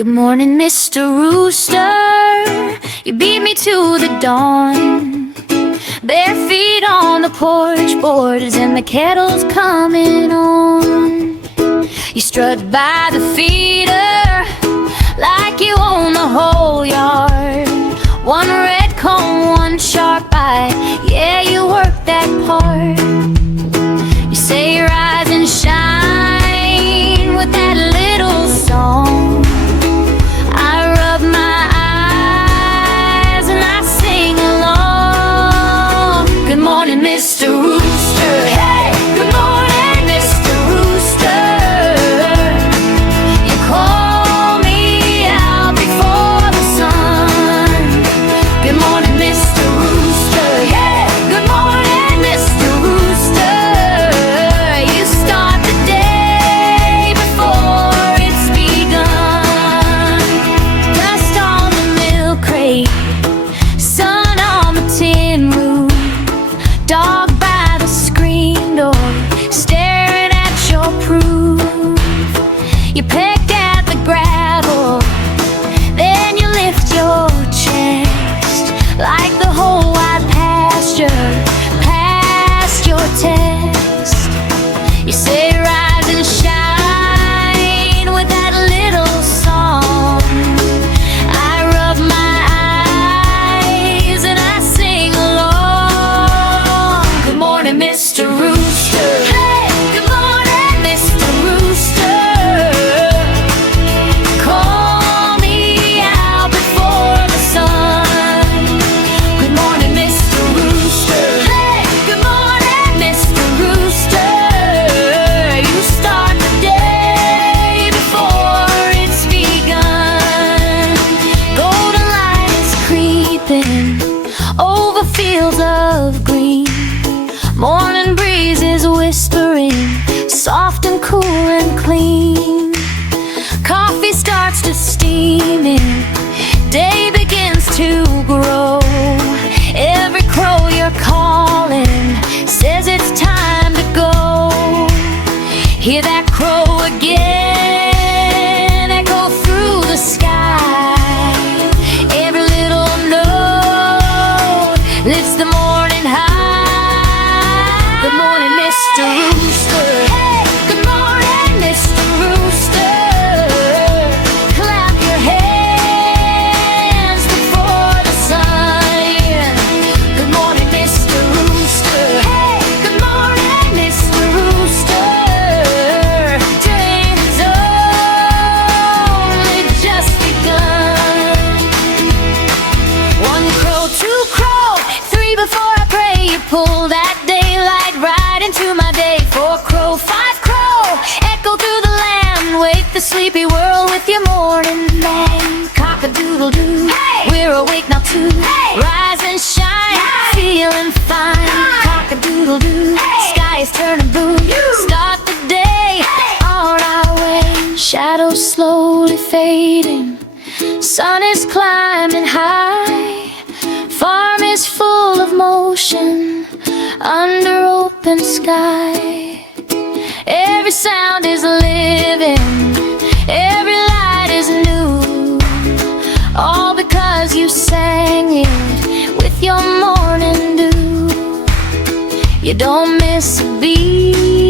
Good morning, Mr. Rooster. You beat me to the dawn. Bare feet on the porch boards and the kettle's coming on. You strut by the feeder like you own the whole yard. One red comb, one sharp eye, yeah, you work that part. You say rise and shine with that little song. I rub my eyes and I sing along. Good morning, Mr. Rooster. Hey, good morning, Mr. Rooster. You call me out before the sun. Good morning, Mr. Rooster. Yeah, good morning, Mr. Rooster. You start the day before it's begun. Dust on the milk crate, sun on the tin roof, dog by the screen door, staring at your proof. You peck at the gravel, then you lift your chest like the whole wide pasture past your test. You say rise and shine with that little song. I rub my eyes and I sing along. Good morning, Mr. Rooster. Hey, good morning, Mr. Rooster. Call me out before the sun. Good morning, Mr. Rooster. Hey, good morning, Mr. Rooster. You start the day before it's begun. Golden light is creeping over fields of green. Morning breeze is whispering, soft and cool and clean. Coffee starts to steam in, day begins to grow. Every crow you're calling says it's time to go. Hear that crow again, echo through the sky. Every little note lifts the morning high. Good morning, Mr. Rooster. Hey, good morning, Mr. Rooster. Clap your hands before the sun. Good morning, Mr. Rooster. Hey, good morning, Mr. Rooster. Train has only just begun. One crow, two crow, three before I pray. You pull that daylight right into my day. Four crow, five crow, echo through the land. Wake the sleepy world with your morning man. Cock-a-doodle-doo, hey, we're awake now too. Hey, rise and shine, hey, feeling fine. Cock-a-doodle-doo, hey, sky is turning blue. Start the day, hey, on our way. Shadows slowly fading, sun is climbing high. Farm is full of motion under open sky. Every sound is living, every light is new. All because you sang it with your morning dew. You don't miss a beat,